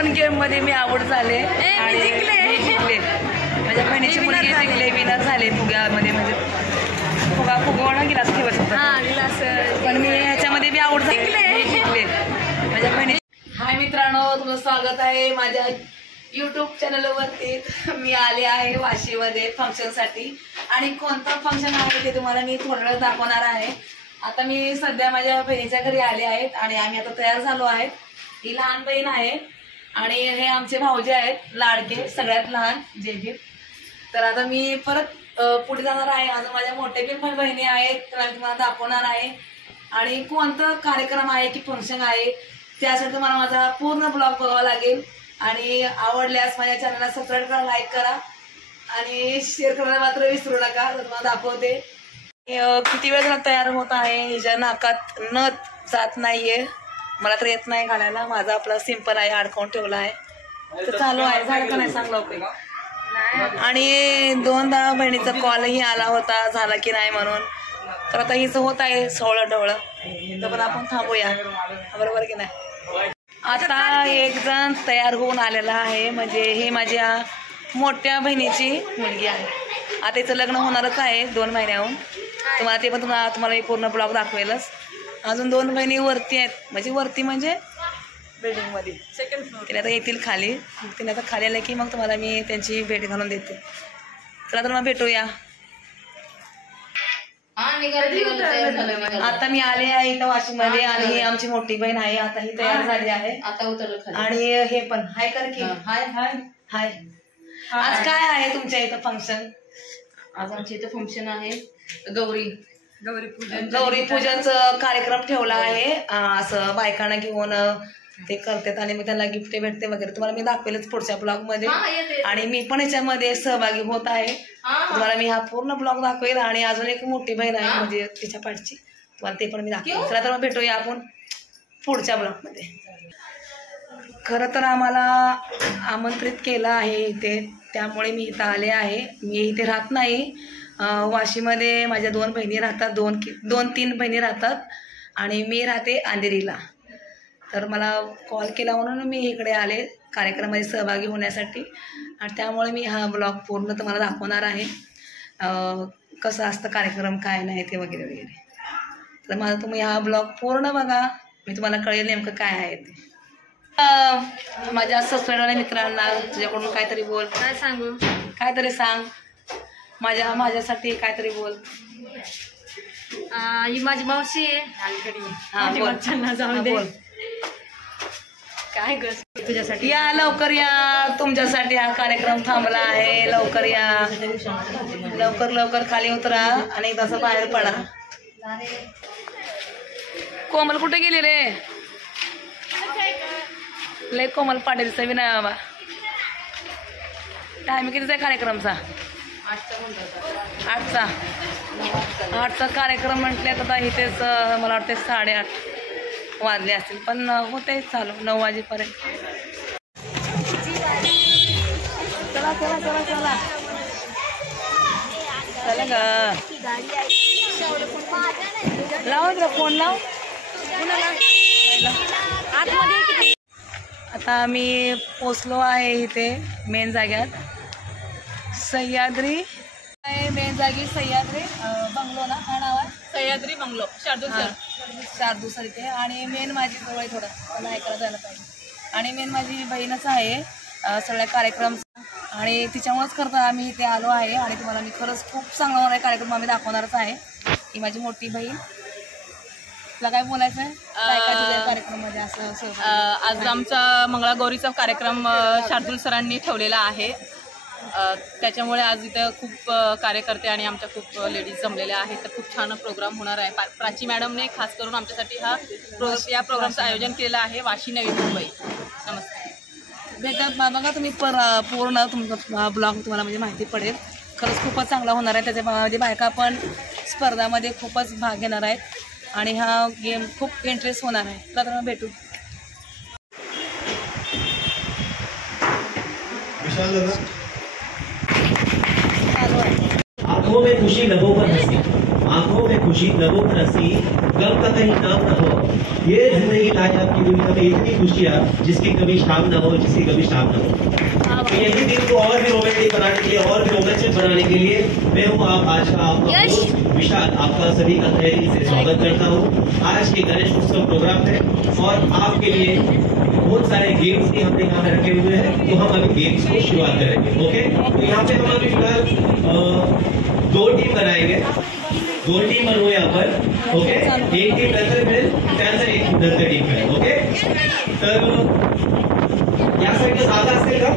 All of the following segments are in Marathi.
पण गेम मध्ये मी आवड झाले आणि जिंकले. माझ्या बहिणीची मुलगी जिंकले, विनर झाले फुग्यामध्ये. म्हणजे फुगवणं गिलास ठेवत होता, पण मी ह्याच्यामध्ये मी आवड जिंकले. माझ्या बहिणी. हाय मित्रांनो, तुमचं स्वागत आहे माझ्या यूट्यूब चॅनलवरती. मी आले आहे वाशीमध्ये फंक्शनसाठी आणि कोणतं फंक्शन आहे ते तुम्हाला मी थोडं वेळ दाखवणार आहे. आता मी सध्या माझ्या बहिणीच्या घरी आले आहेत आणि आम्ही आता तयार झालो आहेत. ही लहान बहीण आहे आणि हे आमचे भाऊजे आहेत लाडके, सगळ्यात लहान जे. तर आता मी परत पुढे जाणार आहे. अजून माझ्या मोठे पण बहिणी आहेत, तर मी तुम्हाला दाखवणार आहे. आणि कोणतं कार्यक्रम आहे की फंक्शन आहे त्यासाठी मला माझा पूर्ण ब्लॉग बघावा लागेल. आणि आवडल्यास माझ्या चॅनलला सबस्क्राईब करा, लाईक करा आणि शेअर करायला मात्र विसरू नका. तर तुम्हाला दाखवते किती वेळ झाला तयार होत आहे. हिच्या नाकात नथ जात नाहीये, मला तर येत नाही घालायला. माझा आपला सिंपल आहे, अडकवून ठेवला आहे. तर चालू आहे, झालं का नाही सांग लवकर. आणि दोनदा बहिणीचा कॉलही आला होता झाला की नाही म्हणून. तर आता हिचं होत आहे सोहळं ढवळं, तर पण आपण थांबूया, बरोबर की नाही. आता एक जण तयार होऊन आलेला आहे, म्हणजे हे माझ्या मोठ्या बहिणीची मुलगी आहे. आता हिचं लग्न होणारच आहे 2 महिन्याहून. तुम्हाला ते पण तुम्हाला मी पूर्ण ब्लॉग दाखवेलच. अजून 2 बहिणी वरती आहेत, म्हणजे बिल्डिंगमध्ये सेकंड फ्लोर. तिने आता येतील खाली, तिने आता खाली आलं की मग तुम्हाला मी त्यांची भेट घालून देते. चला तर मग भेटूया. आता मी आले आहे इथं वाशीमध्ये आणि ही आमची मोठी बहीण आहे. आता ही तयार झाली आहे आणि हे पण हाय कर की. हाय हाय हाय. आज काय आहे तुमच्या इथं फंक्शन? आज आमच्या इथं फंक्शन आहे गौरी पूजनचा कार्यक्रम ठेवला आहे. असं बायकांना घेऊन ते करतात आणि मग त्यांना गिफ्ट भेटते वगैरे. तुम्हाला मी दाखवेलच पुढच्या ब्लॉग मध्ये. आणि मी पण याच्यामध्ये सहभागी होत आहे. तुम्हाला मी हा पूर्ण ब्लॉग दाखवेल. आणि अजून एक मोठी बहीण आहे म्हणजे तिच्या पाठची, तुम्हाला ते पण मी दाखवेल. चला तर मग भेटूया आपण पुढच्या ब्लॉग मध्ये. खरं तर आम्हाला आमंत्रित केलं आहे इथे, त्यामुळे मी इथं आले आहे. मी इथे राहत नाही, वाशीमध्ये माझ्या 2 बहिणी राहतात, 2-3 बहिणी राहतात आणि मी राहते अंधेरीला. तर मला कॉल केला म्हणून मी इकडे आले कार्यक्रमामध्ये सहभागी होण्यासाठी. आणि त्यामुळे मी हा ब्लॉग पूर्ण तुम्हाला दाखवणार आहे, कसं असतं कार्यक्रम, काय नाही ते वगैरे वगैरे. तर माझा तुम्ही हा ब्लॉग पूर्ण बघा, मी तुम्हाला कळेल नेमकं काय आहे ते. माझ्या सबस्क्राईबरवाल्या मित्रांना तुझ्याकडून काहीतरी बोल. काय सांगू? काहीतरी सांग, माझ्यासाठी काहीतरी बोल. ही माझी मावशी आहे. जाऊ दे. काय ग तुझ्यासाठी? या लवकर या, तुमच्यासाठी हा कार्यक्रम थांबला आहे. लवकर या, लवकर खाली उतरा आणि तसं बाहेर पडा. कोमल कुठे गेली रे? लय कोमल पाटीलचा बी नाही बाबा. टायमिंग कितीचा आहे कार्यक्रमचा? 8चा कार्यक्रम म्हटले तर इथेच मला वाटते 8:30 वाजले असतील, पण होते चालू 9 वाजेपर्यंत. चला चला चला चला चला ग. लाव जरा फोन लाव. आता आम्ही पोचलो आहे इथे मेन जाग्यात. सह्याद्री मेन जागी सह्याद्री बंगलो ना, हा नाव आहे सह्याद्री बंगलो, शार्दूल सर इथे. आणि मेन माझी जवळ थोडं मला ऐकायला जायला पाहिजे. आणि मेन माझी बहीणच आहे सगळ्या कार्यक्रमचा आणि तिच्यामुळेच करता आम्ही इथे आलो आहे. आणि तुम्हाला मी खरंच खूप चांगला होणार आहे कार्यक्रम आम्ही दाखवणारच आहे. ही माझी मोठी बहीण. तुला काय बोलायचं आहे कार्यक्रमामध्ये? असं आज आमचा मंगळागौरीचा कार्यक्रम शार्दूल सरांनी ठेवलेला आहे. त्याच्यामुळे आज इथं खूप कार्यकर्ते आणि आमच्या खूप लेडीज जमलेल्या आहेत. तर खूप छान प्रोग्राम होणार आहे. प्राची मॅडमने खास करून आमच्यासाठी या प्रोग्रामचं आयोजन केलेलं आहे. वाशी नवी मुंबई. नमस्कार. भेटत बघा तुम्ही पूर्ण तुमचा ब्लॉग तुम्हाला म्हणजे माहिती पडेल. खरंच खूपच चांगला होणार आहे. त्याच्यामध्ये बायका पण स्पर्धामध्ये खूपच भाग घेणार आहेत आणि हा गेम खूप इंटरेस्ट होणार आहे. तर मग भेटू. आंखों में खुशी लबों पर हंसी, आंखों में खुशी, लबों पर हंसी, गम का कहीं नाम न हो। ये जिंदगी लाए आपकी दुनिया में इतनी खुशियाँ जिसकी कभी शाम न हो, जिसकी कभी शाम न हो। तो यही दिन को और भी रोमांटिक बनाने के लिए, और भी रोमांचक बनाने के लिए मैं हूँ आज का आपका दोस्त विशाल, आपका सभी का तहे दिल से स्वागत करता हूँ। आज के गणेश उत्सव प्रोग्राम है और आपके लिए बहुत सारे गेम्स भी हमने यहाँ पे रखे हुए हैं, तो हम अभी गेम्स को शुरुआत करेंगे। ओके, तो यहाँ पे हम अभी फिलहाल 2 टीम बनाएंगे, 2 टीम बनो यहाँ पर। ओके, एक टीम नंतर मिळेल, त्यानंतर एक नंतर टीम मिळेल. ओके, तर या साईडला जागा असेल का?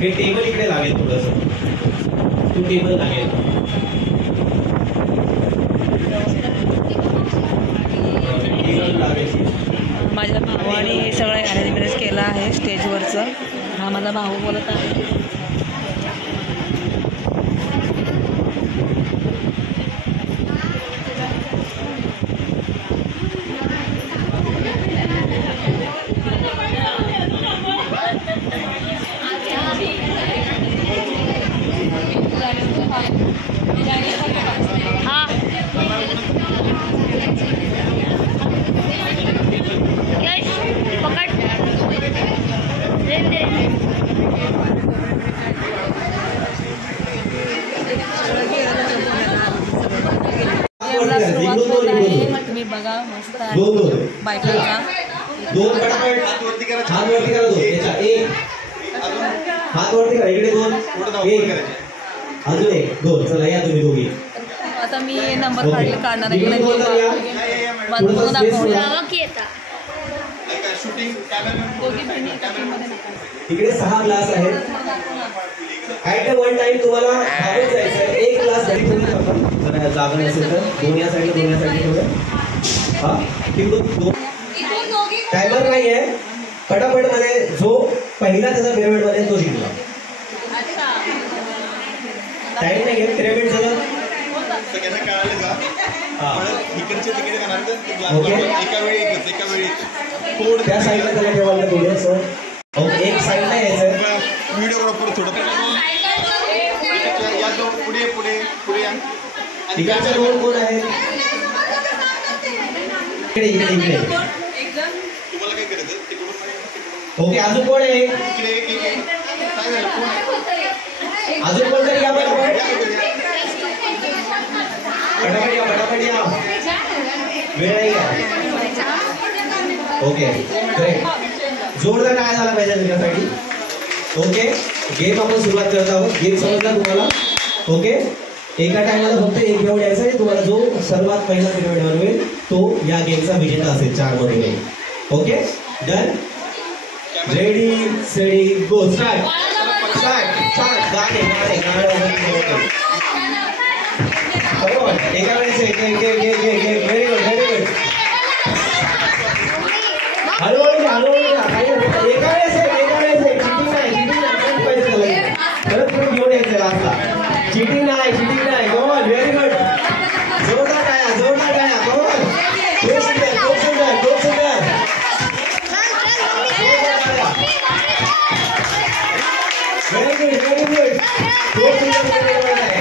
हे टेबल इकडे लागेल, थोडंसं तो टेबल लागेल. माझ्या भावाने हे सगळं अरेंजमेंट केलं आहे स्टेजवरचं. हा माझा भाऊ बोलत आहे. तुम्ही बघा मस्त आहे बायकांचा. 2 पटापट हात वरती करा, 2 याचा 1 हात वरती करा, इकडे 2 1 अजून 1 2. चला या तुम्ही दोघी. आता मी नंबर काढणार आहे. इकडे 6 ग्लास आहेत. ऍट अ वन टाइम तुम्हाला धावत जायचं. 1 ग्लास जरी तुम्ही जरा जागा नसेल तर दोन्ही साईड थोडं. हा, तिकडून टायमर नाही आहे. फटाफट मध्ये जो पहिला त्याचा पिरामिड मध्ये तो जिंकला. टाइम नाही घेत. पिरामिड झालं त्या साईडला त्याला ठेवायला थोडंसं. एक साईडला यायचं. तिकडचा रोल कोण आहे? इकडे. ओके, अजून कोण आहे? अजून कोण तरी या. फटाफट या. वेळ नाही का? Okay, great. जोरदार काय झाला पाहिजे त्याच्यासाठी. ओके, गेम आपण सुरुवात करत आहोत. गेम समजला तुम्हाला? ओके, एका टाइमला फक्त एक पिरियड यायचा आहे. तुम्हाला जो सर्वात पहिला पिरियड बनवेल तो या गेमचा विजेता असेल 4 मध्ये. Okay, done. रेडी सेडी गो. स्टार्ट. गाणे बरोबर. एका वेळेस व्हेरी गुड. हळूहळू एका वेळेस चिटिंग नाही. परत घेऊन यायचं लास्टला. चिटिंग नाही. Gone, very good. जोरदार टाळ्या. गॉन, खूप सुंदर. Very good. खूप सुंदर आहे.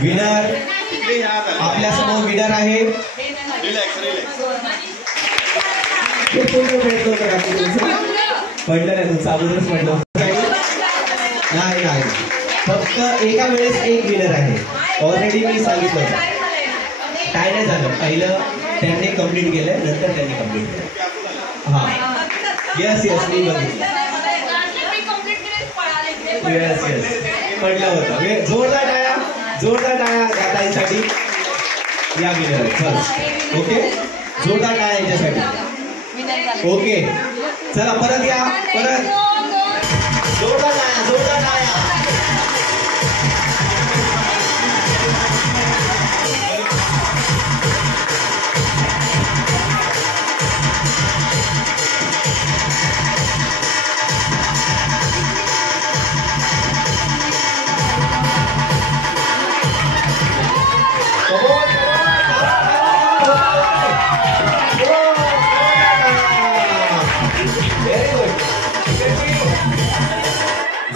विनर आपल्या समोर विनर आहे. पडलं नाही तुमचं अगोदरच पडलं नाही. फक्त एका वेळेस एक विनर आहे. ऑलरेडी मी सांगितलं काय नाही झालं. पहिलं त्यांनी कंप्लीट केलंय, नंतर त्यांनी कंप्लीट केलं. हा, यस मी बघितलं. यस पडलं होतं. जोरदार टाळ्या ताईंसाठी. या विनर. चल, ओके, जोरदार टाळ्या यांच्यासाठी. ओके, चला परत या. जोरदार टाळ्या.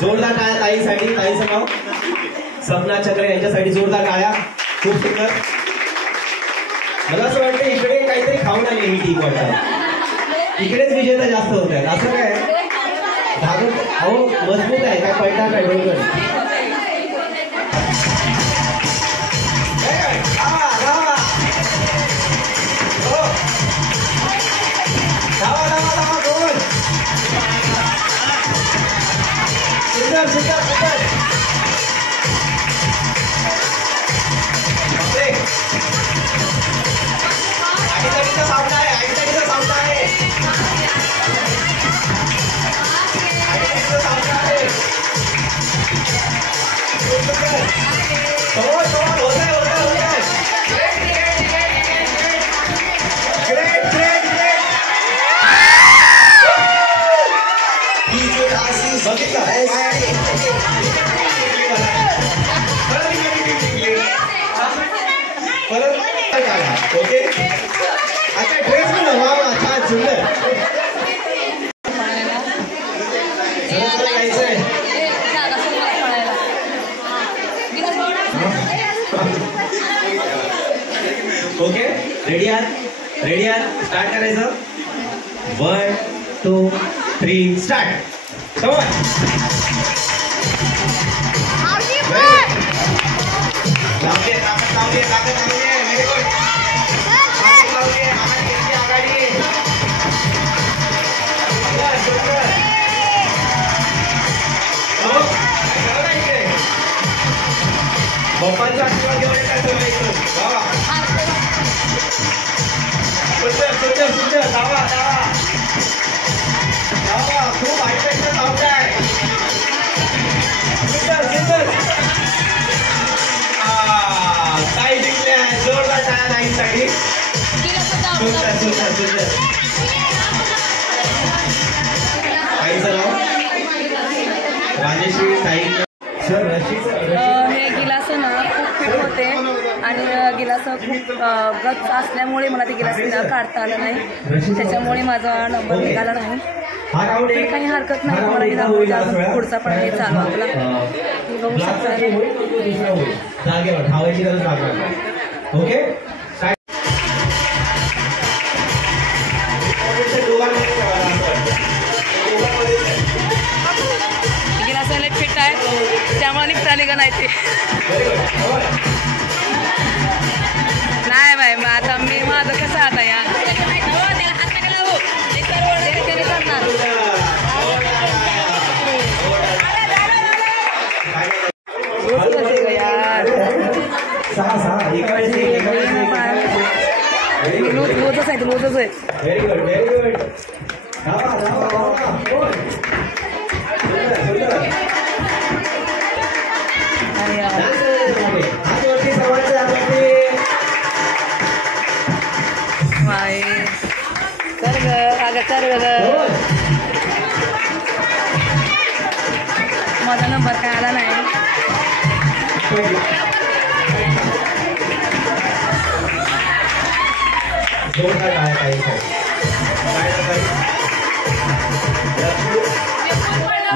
जोरदार टाळ्या ताईसाठी. ताईचं नाव सपना चक्रे, यांच्यासाठी जोरदार टाळ्या. खूप सुंदर. मला असं वाटतं इकडे काहीतरी खाऊन आली ही टीम वाटतं. इकडेच विजेता जास्त होत आहेत. असं काय भागवत अहो मजबूत आहे काय पडणार काय डोंगर. सुंदर सुंदर सुंदर. आईसाईचा सामना आहे. आईसाईचा सामना आहे. आईसाईचा सामना आहे. ओके आता ड्रेस पण वा छान सुंदर. ओके रेडी आहात. रेडी आहात. स्टार्ट करायचं. 1 2 3 स्टार्ट. लावले ताकद लावली ताकद लावली. Very good. ताकद लावली. आम्हाला घेतली आघाडी. पप्पांचा आशीर्वाद घेऊन येतात तुम्ही इथून. सुंदर सुंदर सुंदर. धावा धावा धावा. खूप हायपेक्षा धावत आहे. सुंदर सुंदर. ताई जिंकल्या. जोरदार टाळ्या ताईंसाठी. सुंदर सुंदर सुंदर. ताईचं नाव राजेश्री ताई. सर हे गिलास ना खूप फिट होते आणि गिलास खूप गच्च असल्यामुळे मला ते गिलास काढता आलं नाही. त्याच्यामुळे माझा नंबर निघाला नाही. तरी काही हरकत नाही. तुम्हाला मी दाखवते अजून पुढचा पण हे चालू आपला बघू शकता. जागेवर धावायची गरज लागणार. ओके गिलास फिट आहे त्यामुळे निघताले का नाही ते नाही बाई. मग आता मी माझं कसं आता या लूजच आहे. लूजच आहे. Very good very good. कर ग अगं कर ग. माझा नंबर काय आला नाही.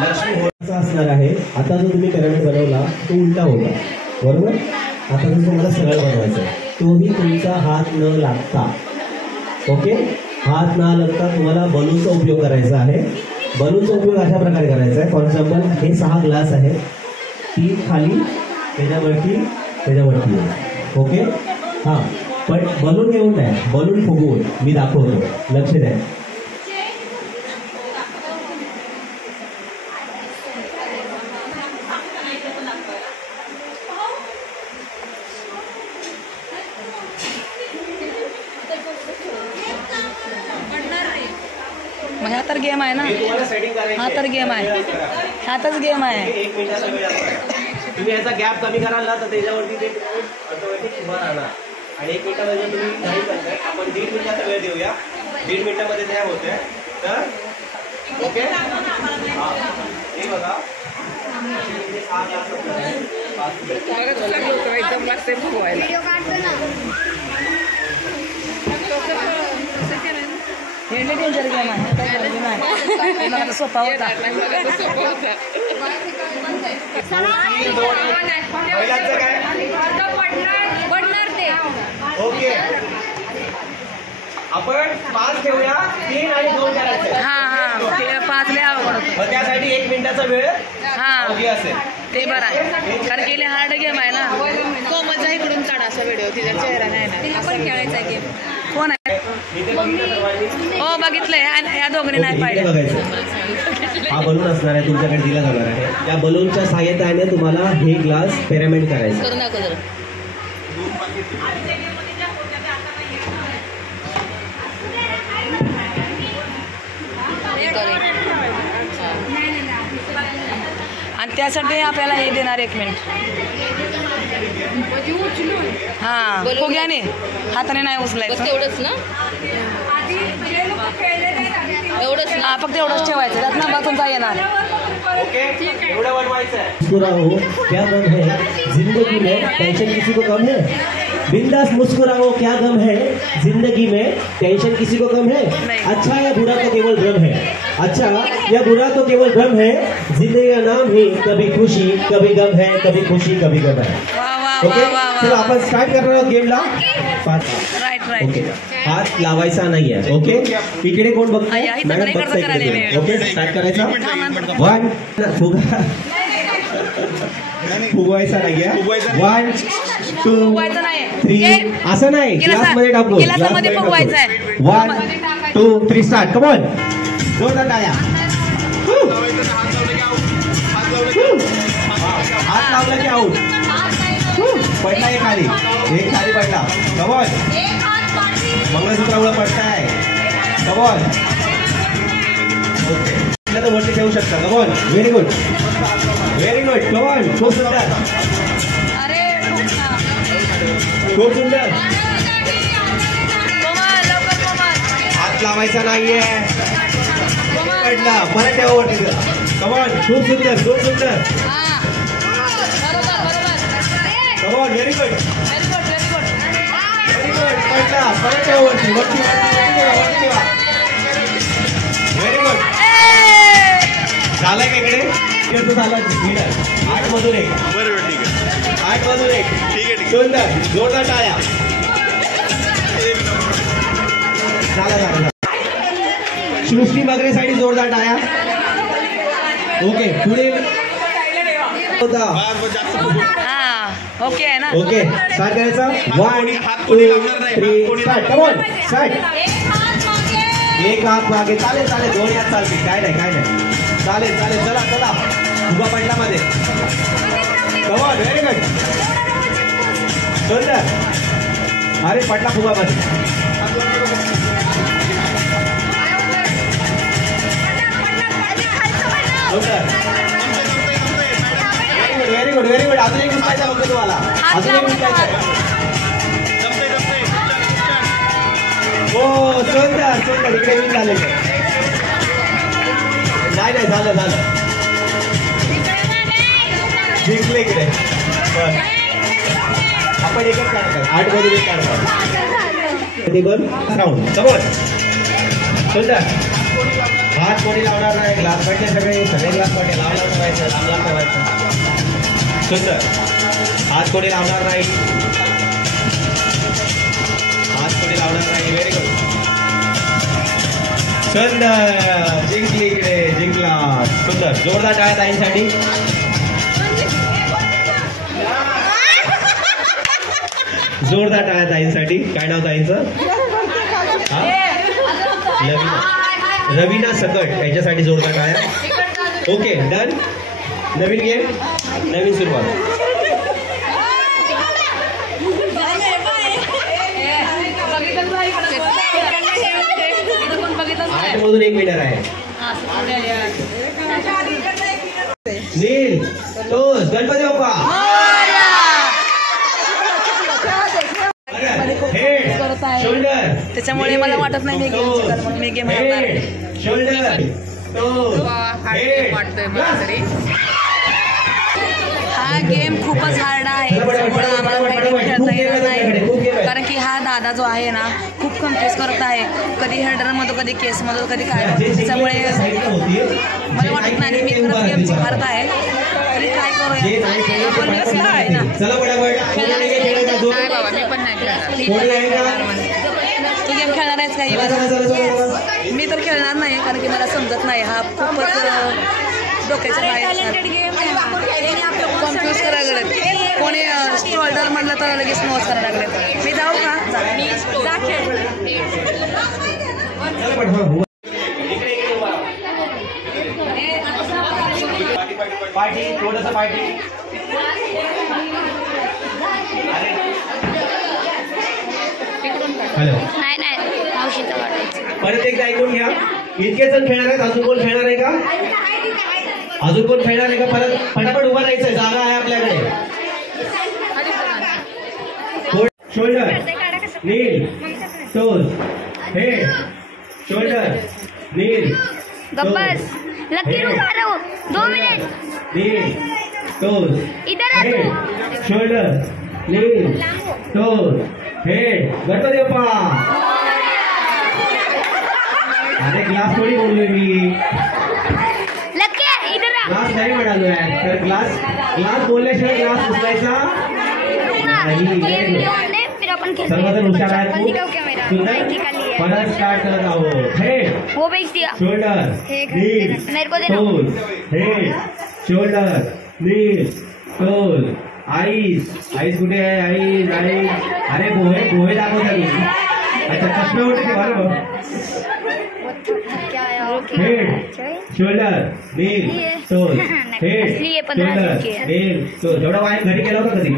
लक्ष्मी असणार आहे. आता जो तुम्ही पिरामिड बनवला तो उलटा होता बरोबर. आता जो तुम्हाला सरळ बनवायचा आहे तोही तुमचा हात न लागता. ओके हात न लागता तुम्हाला बलूनचा उपयोग करायचा आहे. बलूनचा उपयोग अशा प्रकारे करायचा आहे. फॉर एक्झाम्पल हे 6 ग्लास आहेत. 3 खाली त्याच्यावरती ओके. हां पण बलून घेऊन नाही बलून फुगवून मी दाखवतो. लक्ष द्या. हा तर गेम आहे ना. हा तर गेम आहे. हातच गेम आहे. 1 मिनिटाचा वेळ आहे. तुम्ही याचा गॅप कमी कराल ना तर त्याच्यावरती ते ऑटोमॅटिक उभा राहणार. आणि 1 मिनिटामध्ये तुम्ही नाही करताय. आपण 1.5 मिनिटाचा वेळ देऊया. 1.5 मिनिटामध्ये त्या होते तर ओके. हे बघा एकदम लागते फुगवायला. डेंजर गेम आहे सोपा होता. ओके आपण 5 ठेवूया, 3 आणि 2 करायचे. हा 5 लय अवघड होतं. त्यासाठी 1 मिनिटाचा वेळ असेल ते बरं आहे कारण की हार्ड गेम आहे ना. कोमलचा इकडून काढा असा व्हिडिओ, तिचा चेहरा नाही ना. तिला पण खेळायचा गेम. कोण आहे? हो बघितलंय. या दोघांनी नाही पाहिलं. हा बलून असणार आहे तुमच्याकडे दिला जाणार आहे. त्या बलूनच्या सहाय्याने तुम्हाला हे ग्लास पिरॅमिड करायचं. करू नका जरा. आणि त्यासाठी आपल्याला हे देणार 1 मिनिट. हा फुग्याने हाताने नाही उचलायचं. एवढंच ना, एवढंच हा फक्त एवढंच ठेवायचं. त्यात नंबर तुमचा येणार. मुस्कुराओ क्या गम है जिंदगी में टेंशन किसी को कम है. बिंदास मुस्कुराओ क्या गम है जिंदगी में टेंशन किसी को कम है. अच्छा या बुरा तो केवल भ्रम है. अच्छा या बुरा तो केवल भ्रम है. जिंदगी का नाम ही कभी खुशी कभी गम है, कभी खुशी कभी गम है. ओके चलो आपण स्टार्ट करणार आहोत गेमला. राईट. हात लावायचा नाहीये. ओके इकडे कोण बघताय? मॅडम बघताय. ओके स्टार्ट करायचा. 1 फुगवायचा नाहीये. 1 2 3 असं नाही. ग्लासमध्ये टाकू. ग्लासमध्ये फुगवायचं आहे. 1 2 3 स्टार्ट. कम ऑन जोरदार टाळ्या. हात लावला की आऊट. पडला एक खाली पडला. कम ऑन मंगळसूत्रामुळे पडताय. कम ऑन ओके तर वरती ठेवू शकता. Come on very good. Come on खूप सुंदर. खूप सुंदर. हात लावायचा नाहीये. पडला परत ठेवा वरती. कम ऑन खूप सुंदर. कम ऑन व्हेरी गुड. पडला परत ठेवा वरती. Very good. झालं का इकडे झाला. 8 मधून 1. बरोबर ठीक आहे. 8 मधून 1. ठीक आहे. सुंदर जोरदार टाळ्या. झाला. सृष्टी बगरेसाठी जोरदार टाळ्या. ओके पुढे ओके आहे ना. ओके स्टार्ट करायचा. 1 2 3 स्टार्ट. Come on start. एक हात मागे. चालेल 2 हात चालतील. काय नाही चालेल. चला फुगा पडला मध्ये. कम ऑन व्हेरी गुड. सुंदर. अरे पडला फुगा मध्ये. Very good. अजून एक दिसायचा बघतो तुम्हाला. अजून एक दिसायचं. हो सुंदर. इकडे विन झाले. नाही झालं. जिंकले इकडे. आपण एकच काढतात. 8 मधून 1 काढतात. राऊंड. समोर सुंदर. हात कोणी लावणार नाही. ग्लास पडले सगळे ग्लास पडले. लांब ठेवायचं. सुंदर. हात कोणी लावणार नाही. Very good. सुंदर. जिंकली इकडे. जिंकला. सुंदर. जोरदार टाळ्या ताईंसाठी. काय नाव ताईंचं? रवीना सकट. यांच्यासाठी जोरदार टाळ्या. Okay done. नवीन गेम नवीन सुरुवात. मधून 1 विनर आहे. Neel toss Ganpati Bappa. Head shoulder. त्याच्यामुळे मला वाटत नाही मी गेम शोल्डर टोस हेड. हा गेम खूपच हार्ड आहे. त्यामुळे आम्हाला खेळता येणार नाही कारण की हा दादा दादा जो आहे ना खूप कन्फ्युज करत आहे, कधी हेडरमधून कधी केसमधून कधी काय, त्याच्यामुळे मला वाटत नाही मी खरंच गेम जिंकणार आहे. तरी ट्राय करूया आपण कसं आहे ना. तू गेम खेळणार आहेस काही? मी तर खेळणार नाही कारण की मला समजत नाही, हा खूपच डोक्याच्या बाहेर कन्फ्यूज करायला लागले. कोणी शोल्डर म्हणलं तर लगेच नोज करायला लागले. मी जाऊ का? पार्टी थोडंसं पार्टी. हॅलो, नाही मावशीचं वाटायचं. परत एकदा ऐकून घ्या. इतके जण खेळणार आहेत, अजून कोण खेळणार आहे का? अजून कोण खेळणार आहे का? परत फटाफट उभा राहायचं, जागा आहे आपल्याकडे. शोल्डर, नील, टोज, हेड, शोल्डर, नील, गब्बस लकी रुका रहो 2 मिनट. नील, टोज, इधर आ हेड, तू. शोल्डर, नील, टोज, हेड. गणपती बाप्पा. अरे ग्लास थोडी बोललोय मी, लकी इधर आ. ग्लास नाही म्हणालोय. तर ग्लास बोलल्याशिवाय ग्लास उचलायचा नाही. फिर अपन खेलते सर्वजण हुशार आहेत. बंद दिखाओ क्या मेरा सुंदर. माइक निकाल लिया. परत स्टार्ट करत आहोत. हेड, वो बेच दिया. शोल्डर, नील, मेरे को देना. टोज, हेड, शोल्डर, नील, टोज, आईज. आईज कुठे आहे? आईज. अरे गोहे दाखवता मी. अच्छा, चष्मे उठे बरोबर. क्या है? हेड, शोल्डर, नील, टोज, हेड, असली 15 शोल्डर, की आहे. नील, टोज. एवढा वाईट घरी केला होता कधी?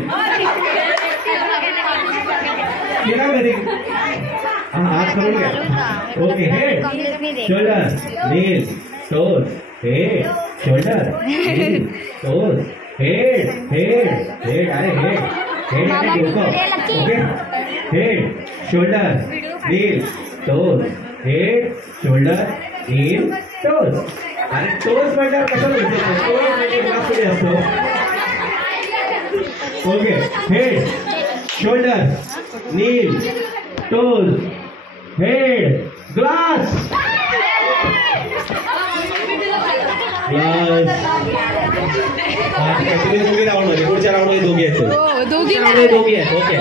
केला कधी? आज करून घ्या. ओके. हेड, शोल्डर, नील, टोज, हेड, शोल्डर, नील, टोज, हेड. अरे हेड डोकं. ओके. हेड, शोल्डर, नील, टोज, हेड, शोल्डर, नील, टोज. अरे टोज म्हटल्यावर कशाला टोज म्हणजे ग्लास पुढे असतो. ओके. हेड, शोल्डर, नील, टोज, हेड, ग्लास. तुम्ही राऊंडमध्ये पुढच्या राऊंडमध्ये दोघी आहेत. दोघी आहेत. Okay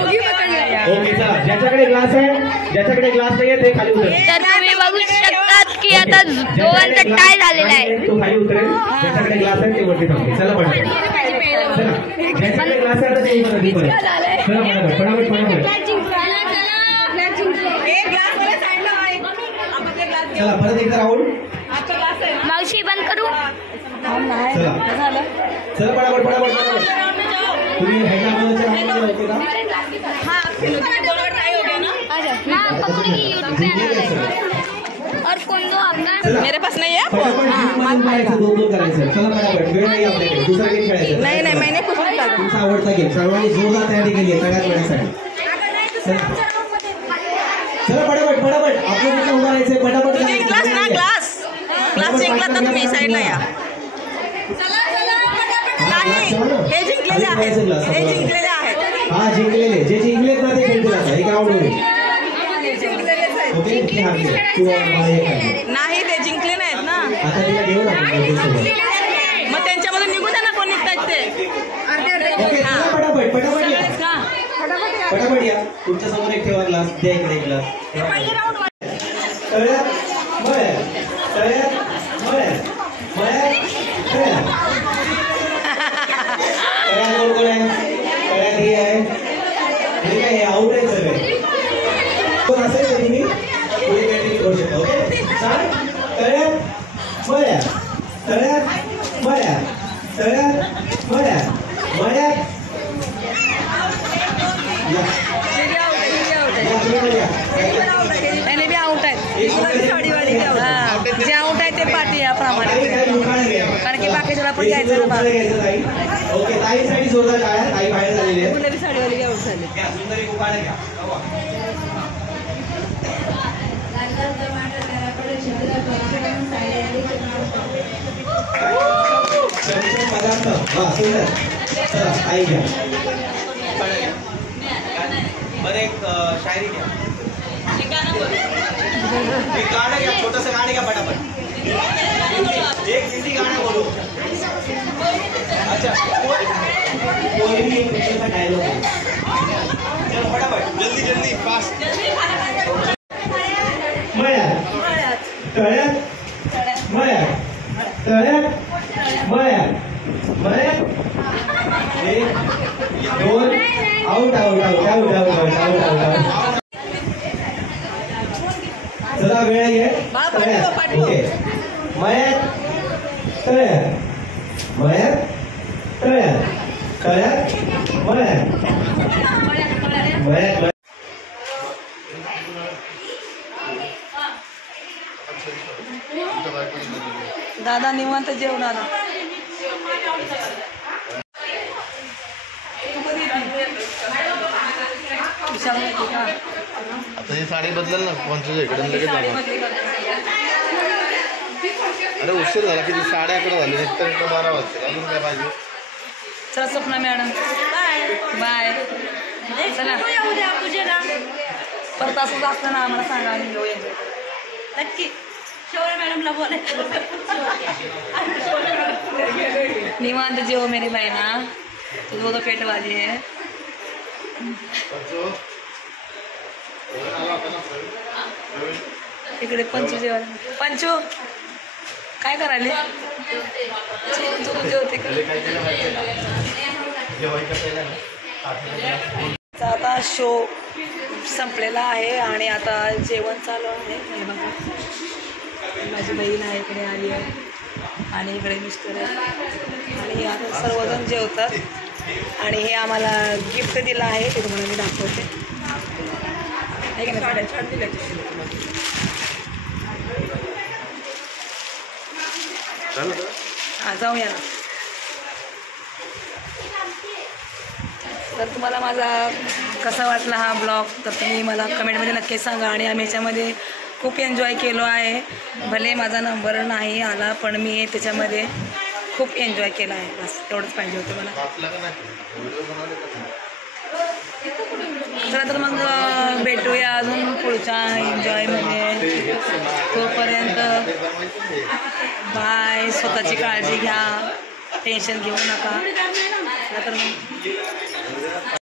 okay. चला, ज्याच्याकडे ग्लास आहे, ज्याच्याकडे ग्लास नाही आहे ते खाली उतर. तर तुम्ही बघू शकतात की आता दोघांचा टाय झालेला आहे. तो खाली उतरेल. ज्याच्याकडे ग्लास आहे ते वरती थांबते. चला पटकन. चला, ज्याच्याकडे ग्लास आहे आता ते उतर आधी परत. चला फटाफट. चला परत एकदा राऊंड. मावशी बंद करू. चला फटाफट. तुम्ही हैदराबादच्या राऊंडमध्ये होते का? हाँ पकड़ेगी यूट्यूब पे आना है. और फोन दो आपका. मेरे पास नहीं है. फटाफट दोन करायचं. चला फटाफट, वेळ नाही आपल्याकडे. दुसरा गेम खेळायचा. नहीं मैंने कुछ नहीं कहा. तुमचा आवडता गेम. सर्वांनी जोरदार तयारी केली आहे सगळ्यात वेळेसाठी. चला फटाफट. आपलं कुठं उभं राहायचंय. फटाफट जिंकलास ना ग्लास जिंकला तर तुम्ही साईडला या. नाही, हे जिंकलेले आहेत. हा जिंकलेले. जे जिंकलेत ना ते खेळतील आता. एक राऊंड होईल. ओके. नाही ते जिंकले नाहीत ना. आता तिला घेऊ ना मग त्यांच्यामधून निघून द्या ना कोण निघतायत ते. ओके. फटाफट या. तुमच्या समोर एक ठेवा ग्लास. द्या इकडे एक ग्लास. तळ्यात मळ्यात. तळ्यात हे आहे. हे काय आउट आहे सगळे. पण असेल कधी मी पुढे काहीतरी करू शकतो. ओके. तळ्यात मळ्यात. त्याने बी आउट आहेत. जे आउट आहे ते पाठी याप्रमाणे, कारण की बाकीच्याला पण घ्यायचं ना. ओके. ताईसाठी जोरदार टाळ्या. ताई बाहेर झालेली आहे. गुलाबी साडीवाली आउट झाली. सुंदर एक उपाय घ्या. पदार्थ. वा सुंदर. चला आई घ्या. एक शायरी घ्या, एक गाणं घ्या, छोटंसं गाणं घ्या पटापट. एक हिंदी गाणं बोलू. अच्छा कोई भी एक छोटा डायलॉग है. चलो फटाफट जल्दी जल्दी फास्ट. मळ्यात तळ्यात मळ्यात तळ्यात मळ्यात मळ्यात. एक दोन out out out out out out out out. चला वेळ आहे. ओके. मळ्यात तळ्यात मळ्यात तळ्यात तळ्यात मळ्यात मळ्यात. दादा निवांत जेवणार. आता ही साडी बदलेल ना कोणत्या इकडे लगेच जाणार. अरे उशीर झाला किती 11:30 झाले. एक तर 12 वाजता अजून काय पाहिजे. चला स्वप्ना मॅडम बाय. चला परत असंच असतं ना आम्हाला सांगा आणि घेऊ एन्जॉय. नक्की शौर्य मॅडमला बोलायचं. निवांत जेव मेरी बहना, तुझं तो पेट वाली है. इकडे पंचू जेवायला. पंचू काय करायले? जेवते का? आता शो संपलेला आहे आणि आता जेवण चालू आहे. हे बघा माझी बहीण आहे इकडे आली आहे आणि इकडे मिस्टर आहे आणि आता सर्वजण जेवतात. आणि हे आम्हाला गिफ्ट दिलं आहे ते तुम्हाला मी दाखवते. छान दिलं. हां जाऊया ना. तर तुम्हाला माझा कसा वाटला हा ब्लॉग तर तुम्ही मला कमेंटमध्ये नक्की सांगा. आणि आम्ही ह्याच्यामध्ये खूप एन्जॉय केलो आहे. भले माझा नंबर नाही आला पण मी त्याच्यामध्ये खूप एन्जॉय केला आहे. बस तेवढंच पाहिजे होतं मला. चला तर मग भेटूया अजून पुढच्या एन्जॉयमध्ये. तोपर्यंत बाय. स्वतःची काळजी घ्या, टेन्शन घेऊ नका. तर मग